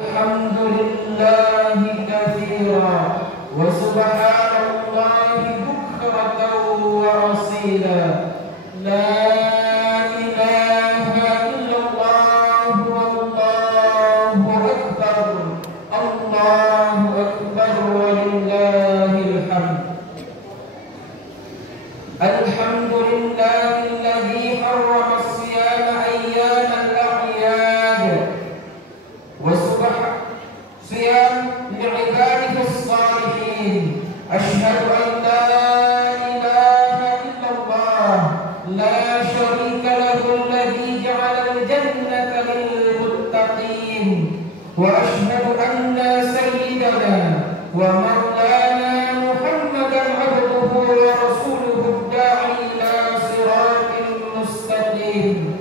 الحمد لله كثيرا وسبحان الله بكرة وأصيلا لا إله إلا الله والله أكبر الله أكبر ولله الحمد الحمد لله الذي حرم الصيام أيام الأعياد صيام لعباده الصالحين أشهد أن لا إله إلا الله لا شريك له الذي جعل الجنة للمتقين وأشهد أن سيدنا ومولانا محمدا عبده ورسوله الداعي إلى صراط مستقيم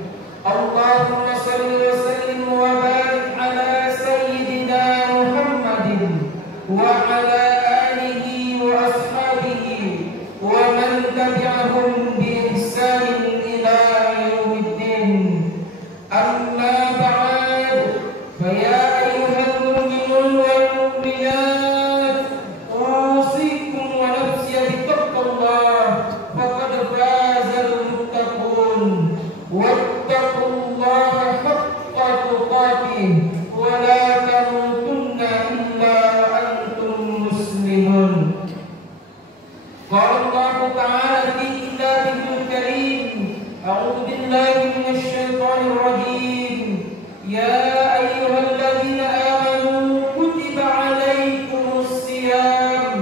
اللهم صل وسلم وبارك على سيدنا محمد وعلى آله وأصحابه ومن تبعهم بإحسان إلى يوم الدين أما بعد فيا أيها المؤمنون والمؤمنات أوصيكم ونفسي بتقوى الله فقد فاز المتقون واتقوا الله حق تقاته ولا تموتن إلا وأنتم مسلمون قال الله تعالى في كتابه الكريم أعوذ بالله من الشيطان الرجيم يا أيها الذين آمنوا كتب عليكم الصيام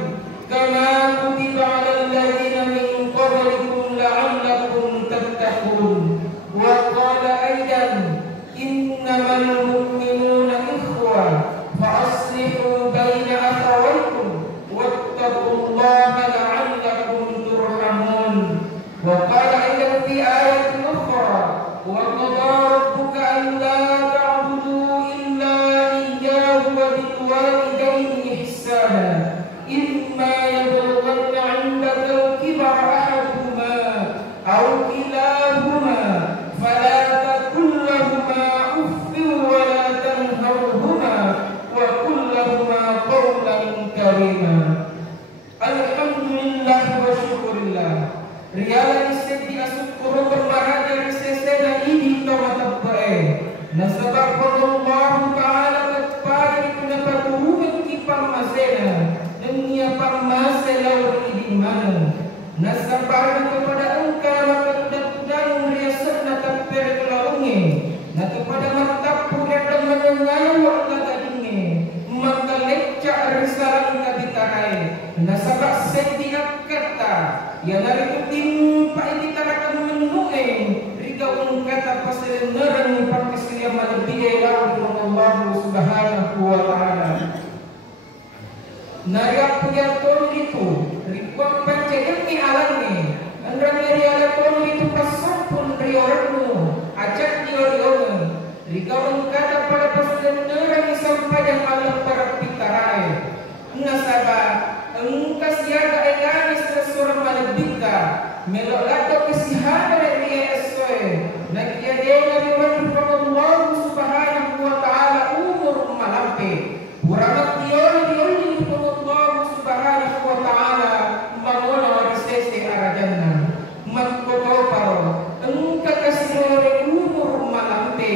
كما كتب على الذين من قبلكم لعلكم تتقون وقال أيضا إنما المؤمنون إخوة فأصلحوا بين أخويكم واتقوا الله لعلكم ترحمون وقال أيضا في آية أخرى وقضى ربك ألا تعبدوا إلا إياه وبالوالدين إحسانا إما يبلغن عندك الكبر أحدهما أو كلاهما فلا تقل لهما أف ولا تنهرهما وقل لهما قولا كريما Alhamdulillah wa syukurillah Riala iseti asukuru bermahada risesena ini tawatabbae Nasabak Allah Ta'ala kepada kunapatuhumin kipang masena Nengya pang masela di mana Nasabak kepada engkau maka kuda-kuda meriasak natap perkelaungi Nah kepada matapu dan menengah tadinge maka lecak risalan kabitarai nasabak setiap kata yang dari timpa ini tarakan menueng rikau kata pasal nerang pakisria malebih Allah subhanahu wa ta'ala nayak puyaton itu rikau pancayang ni alangi andang rialaton itu pasapun riormu ajak diorion rikau kata pada pasal nerang sampai yang Allah para pitarai nasabak engkas siaga ayani seseorang malebika melok lato kesihan dari dia esoe nak dia dengan Allah subhanahu wa ta'ala umur malampe puramat diori Allah subhanahu wa ta'ala mangono warisese arajanna mangkoto paro engka kasih umur malampe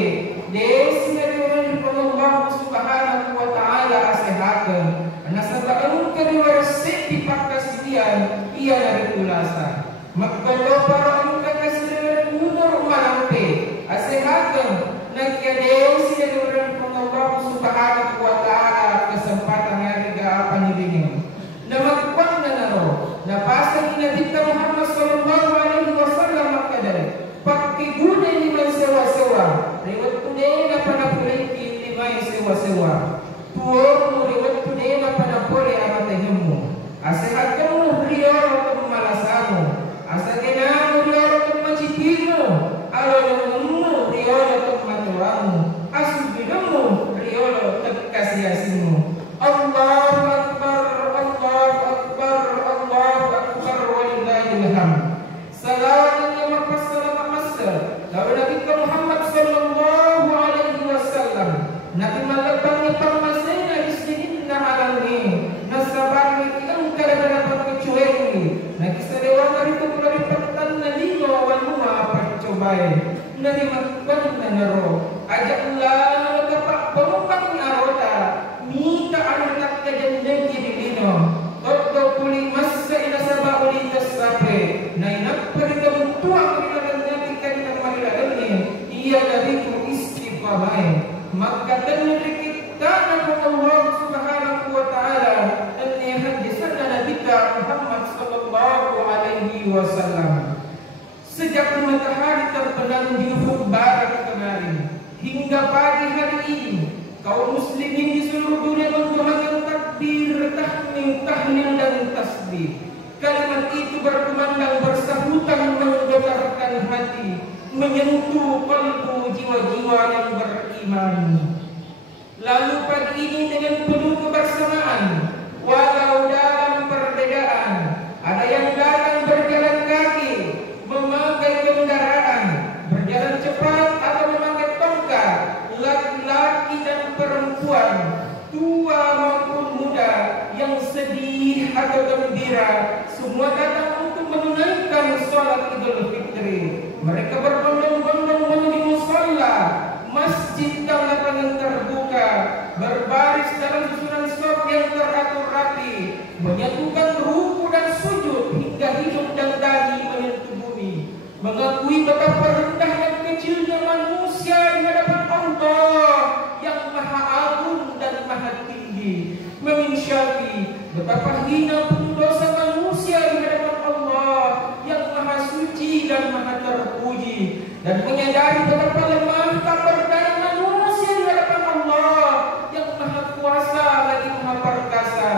desi dari Allah subhanahu wa ta'ala asehakan nasabak engka diwarisik dipakasian ia dari ulasa makkoto paro engka kasih umur malampe asehakan nakia desi dari Allah subhanahu wa ta'ala kesempatan harga apa nih nama kuat naro na pasal Nabi Muhammad sallallahu alaihi wasallam makadari pakai guna ni sewa-sewa rewat tude na panapuleki limai sewa-sewa tuor rewat tude na panapole amatehmu asehakamu rior malasamu asagena rior macipino alolemu rior maturamu asubidemu rior kasihasimu Allahu akbar Allahu akbar Allahu akbar walillahil hamd salawat wa salam Nabi Muhammad sallallahu alaihi wasallam Nabi malabang Alamnya permasanya di sini na alamnya nasabar itu engkau dapat kecuali. Nah kisah dewa dari kumpulan pertan nalino wanua percobai. Nari makan naro ajaklah kapak penumpang arota mita anak kajandan kiri lino. Toto kuli masa ina sabah uli tasape. Nah inak perikam tuang ina ikan kemahiran ia dari ku istiqamah. Maka dari kita nabi Allah Subhanahu wa taala dan hadisana Nabi Muhammad sallallahu alaihi wasallam. Sejak matahari terbenam di ufuk barat kemarin hingga pagi hari ini, kaum muslimin di seluruh dunia menggunakan takbir, tahmid, tahlil dan tasbih. Kalimat itu berkumandang bersahutan menggetarkan hati, menyentuh kalbu jiwa-jiwa yang beriman. Lalu pagi ini dengan penuh kebersamaan, walau dalam perbedaan, ada yang datang berjalan kaki, memakai kendaraan, berjalan cepat atau memakai tongkat, laki-laki dan perempuan, tua maupun muda, yang sedih atau gembira, semua datang untuk menunaikan sholat Idul Fitri. Mereka berbondong-bondong menuju mushola, masjid dan lapangan terbuka, berbaris dalam susunan shaf yang teratur rapi, menyatukan ruku dan sujud hingga hidung dan dahi menyentuh bumi, mengakui betapa rendah dan kecilnya manusia di hadapan Allah yang maha agung dan maha tinggi, meminsyaki betapa hina pun dosa manusia di hadapan Allah yang maha suci dan maha terpuji, dan menyadari betapa lemah tak berdaya manusia di hadapan Allah yang maha kuasa lagi maha perkasa.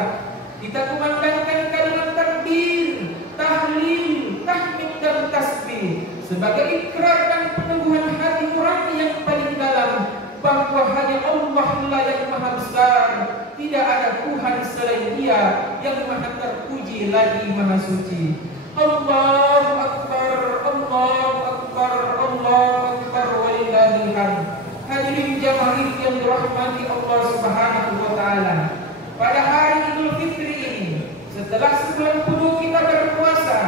Kita kumandangkan kalimat takbir, tahlil, tahmid dan tasbih sebagai ikrar dan peneguhan hati nurani yang paling dalam bahwa hanya Allah lah yang maha besar, tidak ada Tuhan selain Dia yang maha terpuji lagi maha suci. Allahu Akbar, Allahu Akbar, Allahu Akbar, walillahil hamd. Hadirin jamaah yang dirahmati Allah Subhanahu wa taala. Pada hari Idul Fitri ini, setelah sebulan penuh kita berpuasa,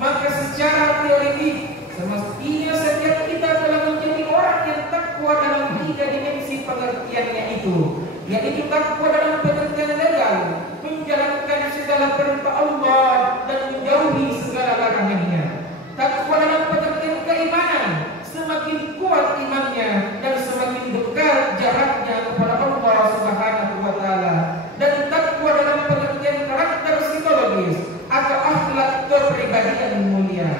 maka secara teoritik semestinya setiap kita telah menjadi orang yang takwa dalam 3 dimensi pengertiannya itu, yaitu takwa dalam pengertian legal, menjalankan segala perintah Allah dan menjauhi segala larangannya. Takwa dalam pengertian keimanan, semakin kuat imannya dan semakin dekat jaraknya kepada Allah Subhanahu wa taala. Dan takwa dalam pengertian karakter psikologis atau akhlak kepribadian mulia.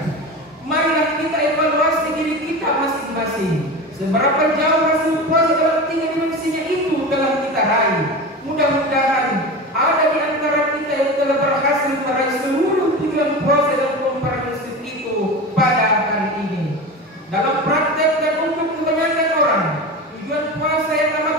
Marilah kita evaluasi diri kita masing-masing. Seberapa jauh hasil puasa dalam 3 dimensinya itu telah kita raih. Mudah-mudahan ada di antara kita yang telah berhasil meraih seluruh tujuan puasa dan komprehensif itu pada hari ini. Dalam praktek dan untuk kebanyakan orang, tujuan puasa yang amat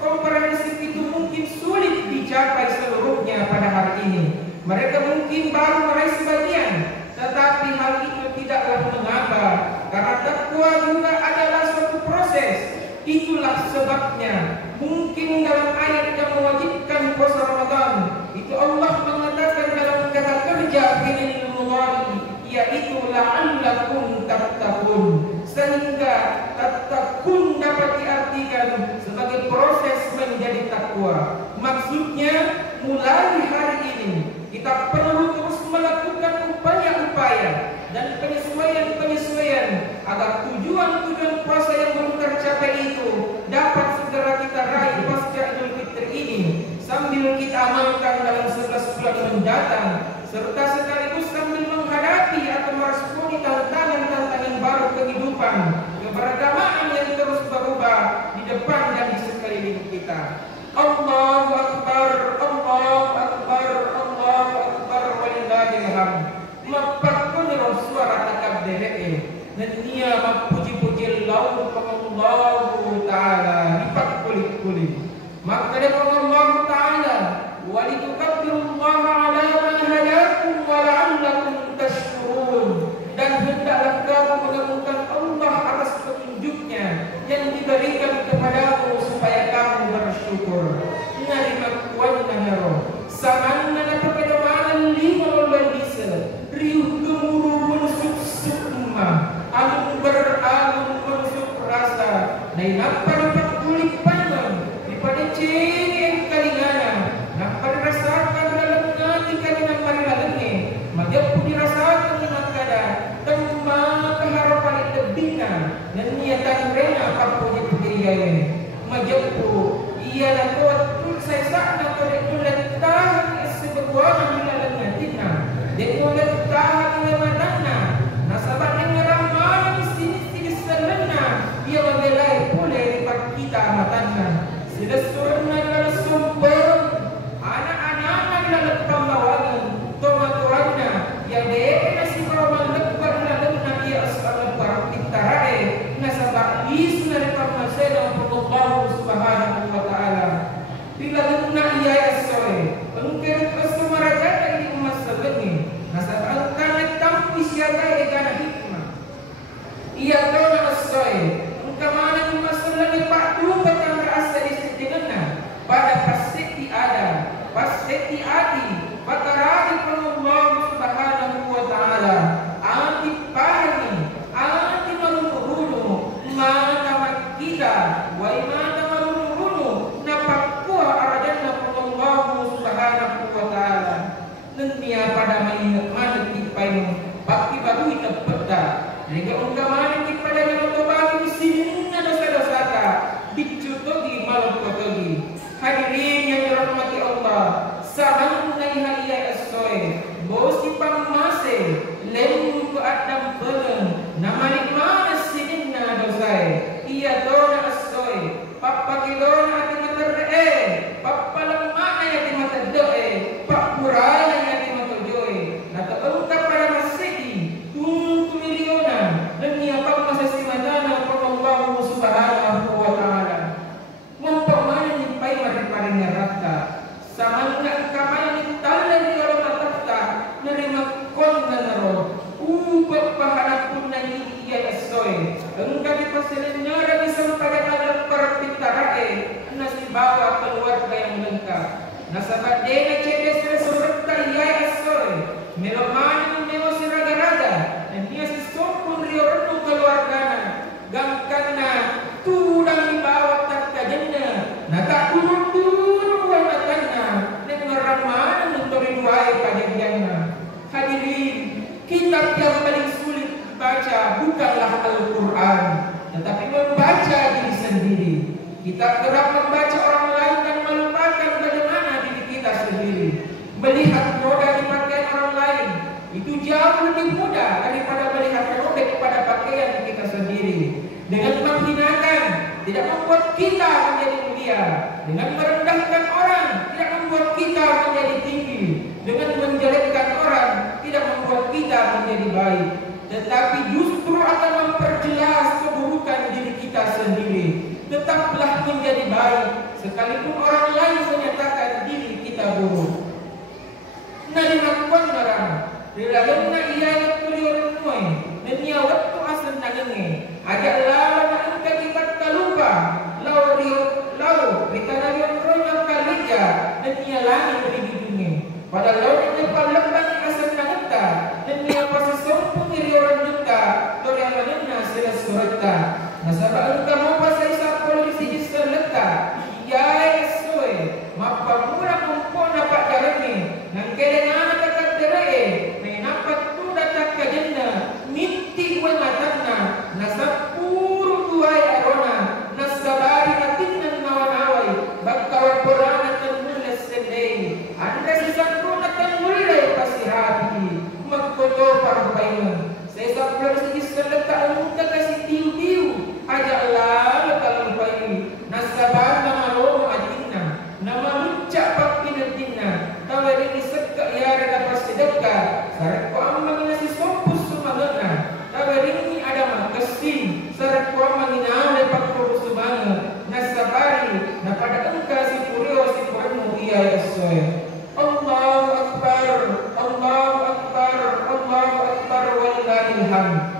komprehensif itu mungkin sulit dicapai seluruhnya pada hari ini. Mereka mungkin baru meraih sebagian, tetapi hal itu tidaklah mengapa, karena takwa juga adalah suatu proses. Itulah sebabnya mungkin dalam ayat yang mewajibkan puasa Ramadan itu Allah mengatakan dalam kata kerja fi'il mudhari, yaitu la'allakum tattaqun, sehingga tattaqun dapat diartikan sebagai proses menjadi takwa. Maksudnya mulai hari ini kita perlu terus melakukan upaya-upaya dan penyesuaian-penyesuaian agar tujuan-tujuan puasa yang belum tercapai itu dapat segera kita raih pasca Idul Fitri ini, sambil kita amalkan dalam 11 bulan mendatang, serta sekaligus sambil menghadapi atau meresponi tantangan-tantangan baru kehidupan keberagamaan yang terus berubah di depan dan di sekeliling kita. Allahu Akbar, Allahu Akbar, Allahu Akbar, walillahil hamd. Mapakun suara takab dereke dan dia memuji-puji Allah Ta'ala lipat kulit-kulit. Maka dia Allah Ta'ala walitukabbirullaha ala ma hadakum wa la'allakum tashkurun, dan hendaklah kamu mengagungkan Allah atas petunjuknya yang diberikan kepadamu supaya kamu bersyukur. syukur narima kuan nangaro saman na pagkadamanan lima lolisa riuh gemuruh suk emak alun beralun suk rasa nai napar kulit panjang daripada cengeng kalingana napar rasakan dalam ngati kalina marilalenge majapun dirasakan dengan kadar temma keharapan tebina dan niatan rena apa pujit majapu ia nak kuat saya sakna pada kulit tahan sebeguana milalan tina dan kulit tahan lemanana nasabah dengan ramai sini selena ia membelai pulai depan kita matana sudah surna dalam sumber anak-anak dalam pembawanan tomat-tomatnya yang dia nasi roman lebar dalamnya ia asal para pitarae nasabah isu dari permasalahan Allah Subhanahu wa taala bila guna ia asoi pengkir kesemaraja dari umat sebelumnya nasabah kan tampi siaga egana hikmah ia kena asoi kemana umat sebelumnya pak tu petang berasa di setengahnya pada pasiti ada pasiti adi pakaradi Allah Subhanahu wa taala anti pahani anti maluhunu mana makida wa imana maluhunu napakua arajanna Allah Subhanahu wa taala nenia pada mana tipai bakti baru itu peda jika ungkaman pada yang bagi di sini dosa-dosa ta dicutogi malam kotogi hadirin yang dirahmati Allah saban nai halia asoi bosi pamase lemu ke adam belen namani mana sininna dosai ia dona asoi papa kilona ati materre papa lemana ya ti mataddoe pak puraya ya ti matojoe nato ungkap pada masidi tuntu miliona dan ia papa masasi madana Allah Subhanahu wa taala mumpamana nyimpai mari neraka sama enggak kamana ditala di dalam neraka nerima kon naro pahala pun nanti ia asoi engkau dipasilnya dari sampai ada perpitarae nasi bawa keluarga yang lengkap nasabah dena cedes resurrekta ia asoi meloman melo siraga-raga dan dia sesopun riornu keluargana gangkana tudang dibawa takkajenna nata turun-turun wanatanna dan meramana untuk riwayat pada dianna hadirin kitab yang paling sulit baca bukanlah Al-Quran tetapi membaca diri sendiri kita kerap membaca orang lain dan melupakan bagaimana diri kita sendiri melihat roda di pakaian orang lain itu jauh lebih mudah daripada melihat roda pada pakaian kita sendiri dengan menghinakan tidak membuat kita menjadi mulia dengan merendahkan orang tidak membuat kita menjadi tinggi dengan menjelekkan orang tidak membuat kita menjadi baik tetapi justru akan memperjelas keburukan diri kita sendiri tetaplah menjadi baik sekalipun orang lain menyatakan diri kita buruk nalimakuan orang rilalena ia kuliur noi dan ia waktu asal nagenge ajak lawan angka kita kalupa lau kita nalion ronya kalija dan ia lani berhidupnya pada lawan yang palembang asal nageta dan ia pasti sompung iri orang juta tori amanena sila surata nasabah angka mau pasai sapol di sini seleta ia esoi mapa mula kumpul dapat jarani nang kedengan kakak derai nang nampak tu datang ke jenda minti gue matana nasapuru tuai arona nasabari natinnan nawanawai bakal porana tanmulas sendai anda sisakru natanmulai pasti hati magkoto parbayan saya sapul sini seleta alungka kasih tiu-tiu ajak lalu kalau bayi nasabar nama romo adinna nama lucak pakinatinna tawa ini sekak ya rada pasidaka sarat ko amang nasi sompus sumagana tawa ini ada makasih sarat ko amang inaale pakko sumanga nasabari na pada engka si purio si purmu iya yasoy Allahu Akbar Allahu Akbar Allahu Akbar walillahil hamd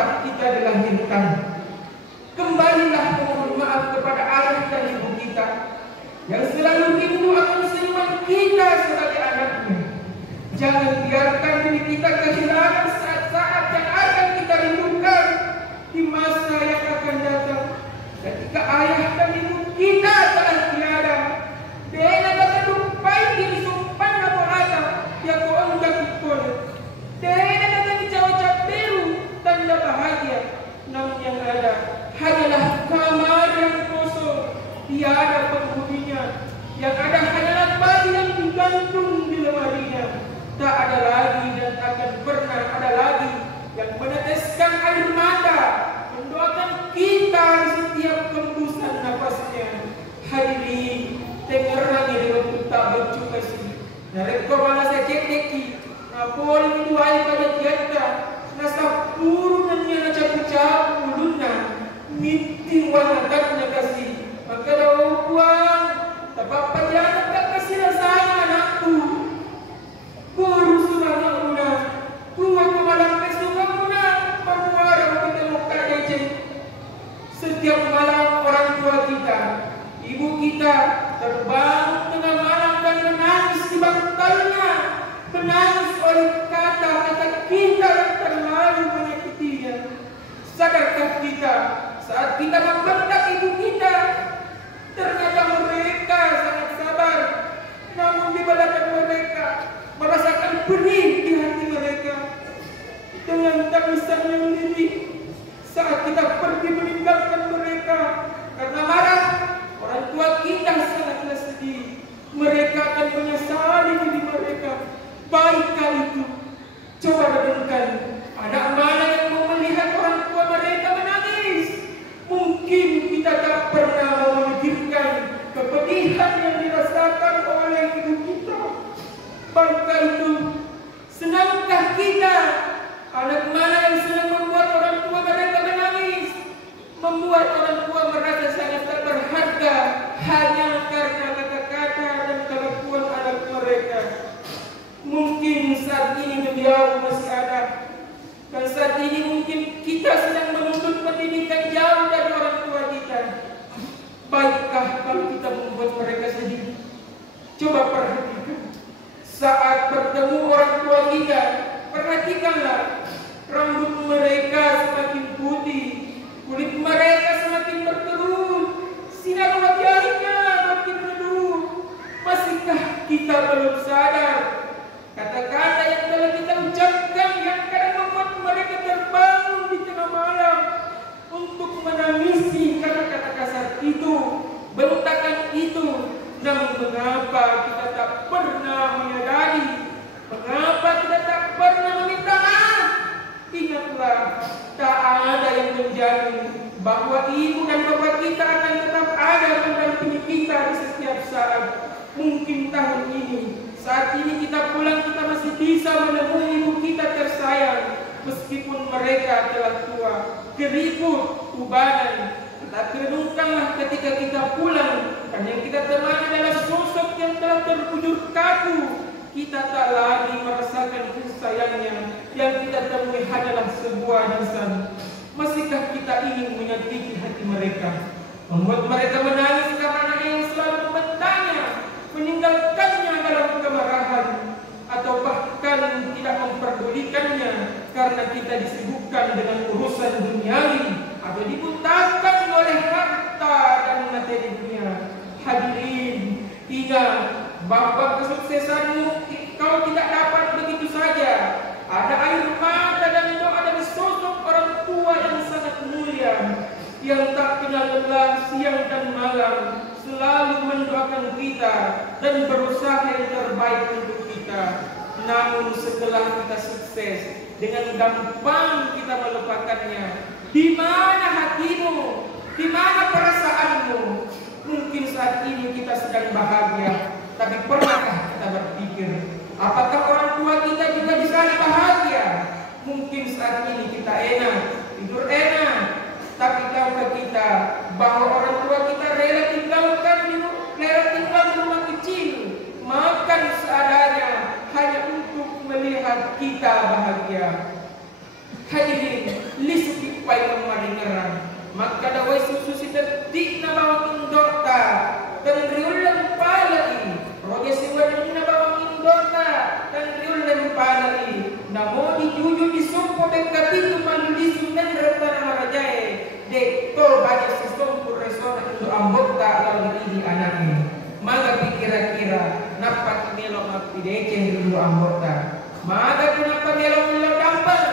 tempat kita dilahirkan. Kembalilah memohon maaf kepada ayah dan ibu kita yang selalu rindu akan senyuman kita sebagai anaknya. Jangan biarkan diri kita kehilangan saat-saat yang akan kita rindukan di masa yang akan datang. Ketika ayah dan ibu kita telah tiada, dena dapat lupai diri sumpan namun ada yang kuanggap ikut. Dena dapat dicawacap biru tanda bahagia, namun yang ada hanyalah kamar yang kosong, tiada penghuninya. Yang ada hanyalah baju yang digantung di lemarinya. Tak ada lagi dan akan pernah ada lagi yang meneteskan air mata, mendoakan kita di setiap hembusan nafasnya. Hadirin, tengerangi dengan tak bercukai sini. Nareko mana saya cekeki, napoli minuai pada tiada, nasa puru nanya capu-capu uluna, miting wanatan kasih. Maka daw buang, tapak pajanan tak kasih rasanya anakku. Guru sudah muna, tua kemalang sudah muna, permuara kita muka dejeng. Setiap malam orang tua kita, ibu kita terbang tengah malam dan menangis di bantalnya, menangis oleh kata-kata kita yang terlalu menyakitinya. Sadarkah kita saat kita membentak ibu kita, ternyata mereka sangat sabar, namun di belakang mereka merasakan perih di hati mereka dengan tangisan yang lirih saat kita pergi meninggalkan mereka karena marah. Orang tua kita sangatlah sedih. Mereka akan menyesali diri mereka. Baikkah itu? Coba renungkan, anak mana yang mau melihat orang tua mereka menangis? Mungkin kita tak pernah memikirkan kepedihan yang dirasakan oleh ibu kita. Bangka itu, senangkah kita? Anak mana yang senang membuat orang tua mereka menangis, membuat orang tua merasa sangat tak berharga hanya karena kata-kata dan kelakuan anak mereka. Mungkin saat ini beliau masih ada, dan saat ini mungkin kita sedang menuntut pendidikan jauh dari orang tua kita. Baikkah kalau kita membuat mereka sedih? Coba perhatikan. Saat bertemu orang tua kita, perhatikanlah rambut mereka semakin putih, kulit mereka semakin berkerut, sinar wajahnya makin redup. Masihkah kita belum sadar kata-kata yang telah kita ucapkan yang kadang membuat mereka terbangun di tengah malam untuk menangisi kata-kata kasar itu, bentakan itu? Namun mengapa kita tak pernah menyadari? Mengapa kita tak pernah meminta maaf? Ingatlah, tak ada yang menjamin bahwa ibu dan bapak kita akan tetap ada mendampingi kita di setiap saat. Mungkin tahun ini, saat ini kita pulang, kita masih bisa menemui ibu kita tersayang, meskipun mereka telah tua, keriput, ubanan. Tapi renungkanlah ketika kita pulang, dan yang kita temani adalah sosok yang telah terbujur kaku. Kita tak lagi merasakan kasih sayangnya. Yang kita temui hanyalah sebuah nisan. Masihkah kita ingin menyakiti hati mereka, membuat mereka menangis karena yang selalu membentaknya, meninggalkannya dalam kemarahan, atau bahkan tidak memperdulikannya karena kita disibukkan dengan urusan duniawi atau dibutakan oleh harta dan materi dunia. Hadirin, ingat bahwa kesuksesanmu kau tidak dapat begitu saja. Ada air mata dan doa dari sosok orang tua yang sangat mulia, yang tak kenal lelah siang dan malam, selalu mendoakan kita dan berusaha yang terbaik untuk kita. Namun setelah kita sukses, dengan gampang kita melupakannya. Di mana hatimu? Di mana perasaanmu? Mungkin saat ini kita sedang bahagia, tapi pernahkah kita berpikir, apakah orang tua kita juga bisa bahagia? Mungkin saat ini kita enak, tidur enak, tapi tahukah kita bahwa orang tua kita rela tinggal di rumah kecil, makan seadanya hanya untuk melihat kita bahagia. Hadirin, napat melok mapideke dulu anggota. Maka kenapa melok dampan?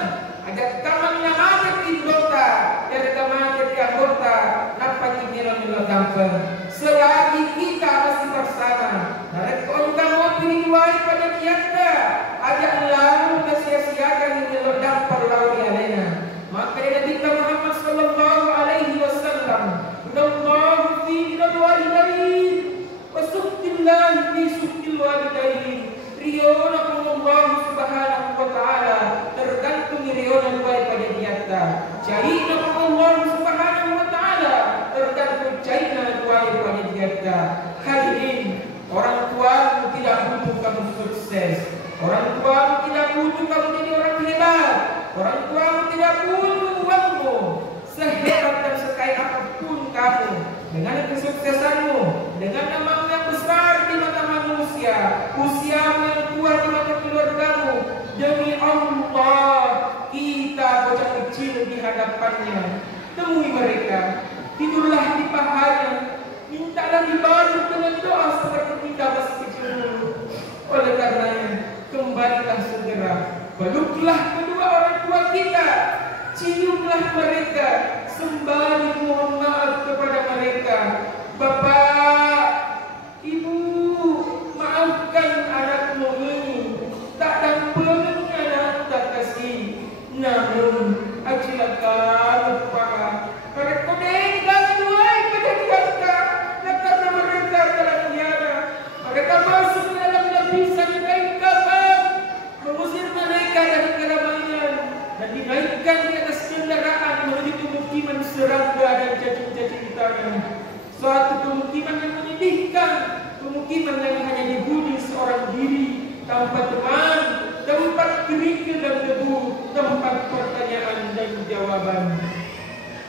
Ajak kamang namanya pindota, dari kamang di anggota, napat melok dampan. Selagi kita masih bersama, narekon kamu pilih pada kita, ajak lalu kesia-siakan melok dampan lauri alena. Maka Nabi Muhammad sallallahu alaihi wasallam, "Allahu fi walidain, wa suqtillahi fi suqtil walidain." Riona Allah Subhanahu wa taala tergantung riona pada diata. Jaina Allah Subhanahu wa taala tergantung jaina pada diata. Hadirin, orang tua tidak butuh kamu sukses. Orang tua tidak butuh kamu jadi orang hebat. Orang tua tidak butuh uangmu. Sehebat dan sekaya apapun kamu, dengan kesuksesanmu, dengan nama yang besar di mata manusia, usiamu yang tua di mata keluargamu, demi Allah kita bocah kecil di hadapannya. Temui mereka, tidurlah di pahanya, mintalah dibantu dengan doa seperti kita masih kecil dulu. Oleh karenanya, kembalilah segera, peluklah kedua orang tua kita, ciumlah mereka, sembari mohon maaf kepada mereka. Bapak, Ibu, maafkan anakmu ini, tak damping anak tak kasih. Namun, ajilakan kepala mereka meninggal duai pada diangkat, karena mereka telah tiada. Mereka masuk ke dalam lapisan kain kafan, mengusir mereka dari keramaian dan dinaikkan di atas kendaraan menuju pemukiman serangga dan cacing-cacing tanah. Suatu pemukiman yang menyedihkan, pemukiman yang hanya dihuni seorang diri, tanpa teman, tempat kerikil dan debu, tempat pertanyaan dan jawaban.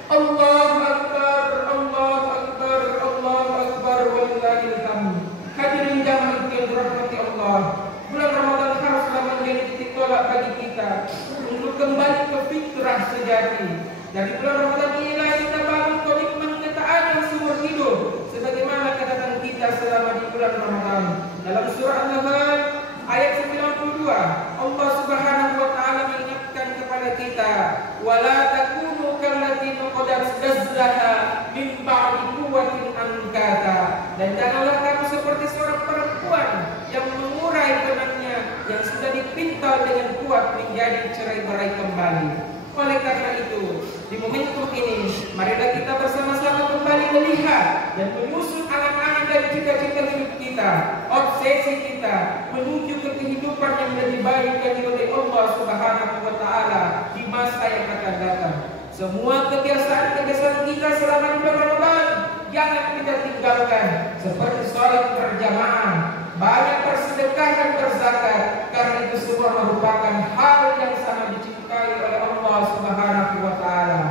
Allahu Akbar, Allahu Akbar, Allahu Akbar, walillahil hamd. Hadirin jamaah yang dirahmati Allah, bulan Ramadan haruslah menjadi titik tolak bagi kita untuk kembali ke fitrah sejati. Dari bulan Ramadan inilah kita bangun komitmen ketaatan seumur hidup, sebagaimana catatan kita selama di bulan Ramadan. Dalam surah An-Nahl ayat 92, Allah Subhanahu wa taala mengingatkan kepada kita, "Wala takunu kallati naqadat gazlaha min ba'di quwwatin ankata." Dan janganlah kamu seperti seorang perempuan yang mengurai benangnya yang sudah dipintal dengan kuat menjadi cerai-berai kembali. Oleh karena itu, di momentum ini, marilah kita bersama-sama kembali melihat dan menyusun angan-angan dan cita-cita hidup kita, obsesi kita menuju ke kehidupan yang lebih baik dari Allah Subhanahu wa taala di masa yang akan datang. Semua kebiasaan-kebiasaan kita selama di bulan Ramadan jangan kita tinggalkan, seperti sholat berjamaah, banyak bersedekah dan berzakat, karena itu semua merupakan hal yang sangat dicintai oleh Allah Subhanahu wa taala.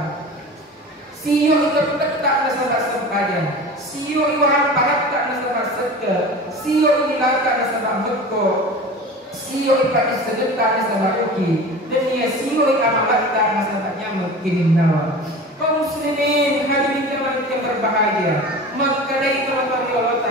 Sio itu tak nasabah sempadan, sio orang pahat tak nasabah seke, sio ilaka nasabah mekko, sio ipa sedekah nasabah uki, dan ia sio amalat tak nasabahnya mungkin nawa. Kaum muslimin hadirin yang berbahagia, maka dari teman-teman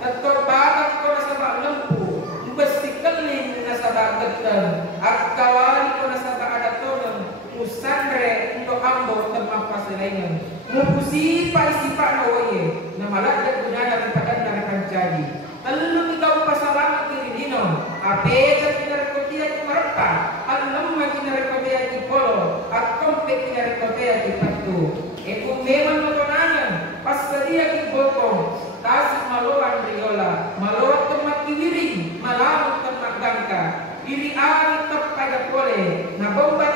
tetap bakat kau nasabah lempu, bersikeling nasabah getan, akawali kau nasabah adatonem, musandre untuk ambo tempat paselaingan, mupusi sifat nawaye, namalah dan gunanya kepada narakan jadi. Lalu ikaw pasalan kiri dino, ape kinarakotia kumarapa, alam kinarakotia kipolo, at kompe kinarakotia kipatu. Kung memang matonanan, pas sadia kibokong, tasik maluan riola, maluan tempat kiwiring, malamut tempat gangka, iri ari tep kada pole, na bombat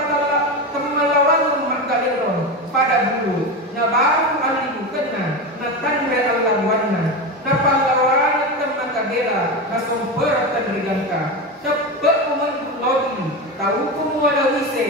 temalawan magkaliron, pada bulu, na baru alimu kena, na tanre alawanna, na palawaran tempat kabela, na somperatan rigangka, tebak umat logi, tahu kumualawise,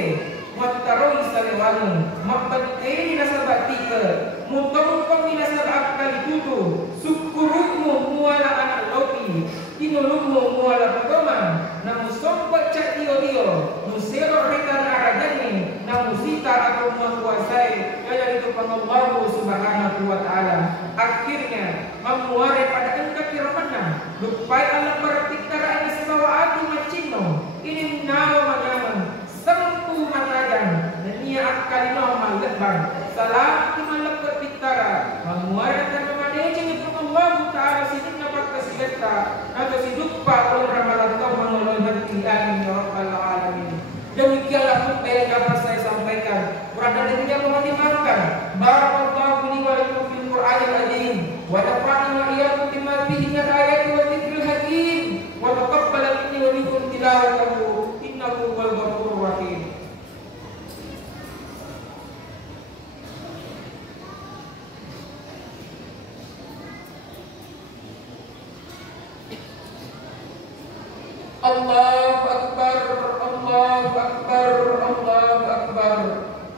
Mataroi salewangu, mapateni nasabat tika, mutongkong inasabat kalitutu, sukurukmu muala anak lopi, inulukmu muala pagoma, namusompat cak dio-dio, musero rekan arajani, namusita atau menguasai, kaya itu Allah Subhanahu wa ta'ala. Akhirnya, memuare pada engkau kiraman lupai alam bertiktara ini sebawa adu macino ini nawa manyaman sempu matajan dan ia akalino malebang salam malebang tiktara menguarkan memadece itu Allah Ta'ala sidin dapat kesileta atau siduppa oleh ramalan kau mengelola hati amin ya rabbal alamin. Demikianlah khutbah yang dapat saya sampaikan. Kurang dan lebihnya mohon dimaafkan. Barakallahu li wa lakum fil Qur'anil azim wa nafa'ani wa iyyakum bima fihi min ayati wa dzikril hakim wa taqabbal minni wa minkum tilawatahu innahu huwal ghafurur rahim. Allahu Akbar, Allahu Akbar, Allahu Akbar,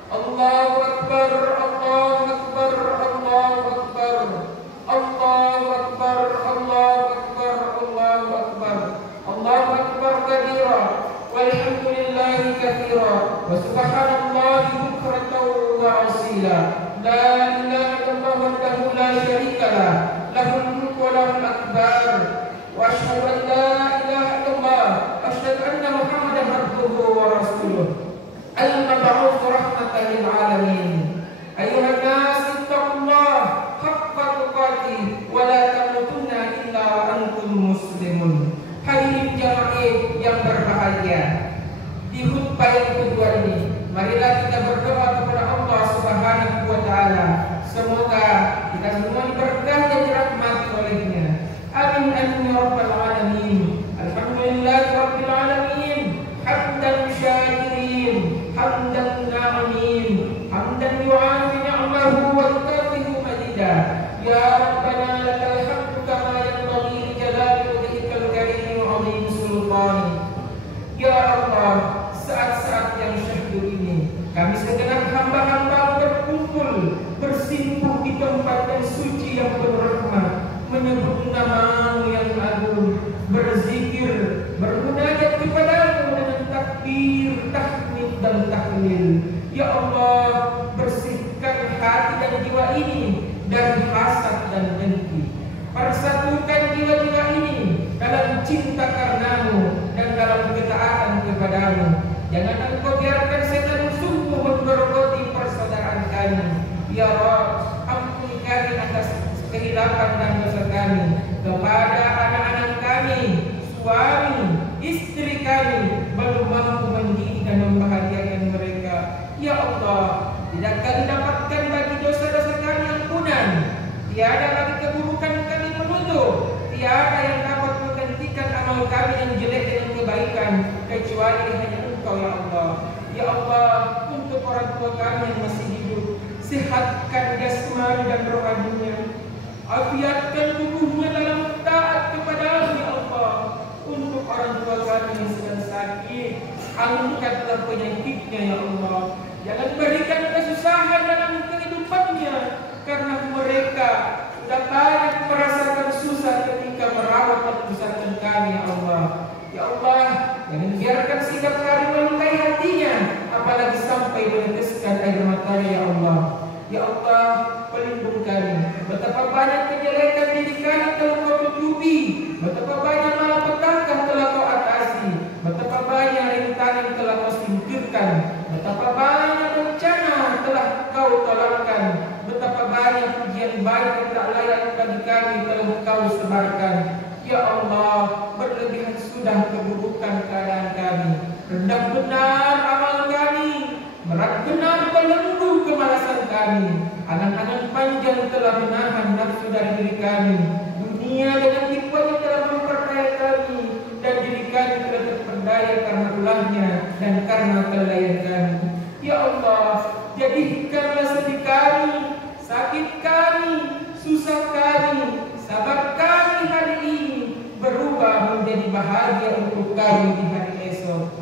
Allahu Akbar, Allahu Akbar, Allahu Akbar, Allahu Akbar, Allahu Akbar, Allahu Akbar, Allahu Akbar kabira, walhamdulillahi katsira, wa subhanallahi bukratan wa asila. La ilaha illallah wahdahu la syarika lah, lahul mulku wa lahul akbar. Wa asyhadu an la ilaha illallah asyhadu anna Muhammadan abduhu wa rasuluh al-mab'uts rahmatan lil alamin. Ayuhan nas ittaqullah haqqa tuqatih wa la tamutunna illa wa antum muslimun. Hadirin jamaah yang berbahagia, di khutbah yang kedua ini marilah kita berdoa kepada Allah Subhanahu wa taala. Semoga kita semua diberkahi dan dirahmati olehnya. Amin amin ya rabbal alamin. Alhamdulillahi rabbil alamin. Hamdan syakirin, hamdan na'imin, hamdan yu'afi ni'amahu wa yukafi'u mazida. Ya Rabbana lakal hamdu kama yanbaghi li jalali wajhikal karim wa 'azimi sultani. Ya Allah, saat-saat yang syahdu ini kami segenap hamba-hamba berkumpul bersimpuh di tempat yang suci yang berrahmat, menyebut nama-Mu yang agung, berzikir, bermunajat kepadamu dengan takbir, tahmid dan tahlil. Ya Allah, bersihkan hati dan jiwa ini dari hasad dan dengki. Persatukan jiwa-jiwa ini dalam cinta karena-Mu dan dalam ketaatan kepada-Mu. Jangan Engkau biarkan setan sungguh menggerogoti persaudaraan kami. Ya Rabb, ampuni kami atas kehilapan dan dosa kami, kepada anak-anak kami, suami, istri kami belum mampu mendidik dan membahagiakan mereka. Ya Allah, tidakkah didapatkan bagi dosa-dosa kami ampunan, tiada bagi keburukan kami penutup, tiada yang dapat menggantikan amal kami yang jelek dengan kebaikan kecuali hanya Engkau ya Allah. Ya Allah, untuk orang tua kami yang masih hidup, sehatkan jasmani dan rohaninya, afiatkan tubuhnya dalam taat kepada-Mu ya Allah. Untuk orang tua kami yang sedang sakit, angkatlah penyakitnya ya Allah. Jangan berikan kesusahan dalam kehidupannya, karena mereka sudah banyak merasakan susah ketika merawat dan membesarkan kami ya Allah. Ya Allah, jangan biarkan sikap kami melukai hatinya, apalagi sampai meneteskan air matanya ya Allah. Ya Allah, pelindung kami. Betapa banyak kejelekan diri kami telah Kau tutupi, betapa banyak malapetaka telah Kau atasi, betapa banyak rintangan telah Kau singkirkan, betapa banyak bencana telah Kau tolakkan, betapa banyak pujian baik yang tak layak bagi kami telah Kau sebarkan. Ya Allah, berlebihan sudah keburukan keadaan kami, rendah benar amal kami, berat benar belenggu kemalasan kami. Angan-angan panjang telah menahan nafsu dari diri kami. Dunia dengan tipuannya telah memperdaya kami, dan diri kami telah terperdaya karena ulahnya dan karena kelalaian kami. Ya Allah, jadikanlah sedih kami, sakit kami, susah kami, sabar kami hari ini berubah menjadi bahagia untuk kami di hari esok.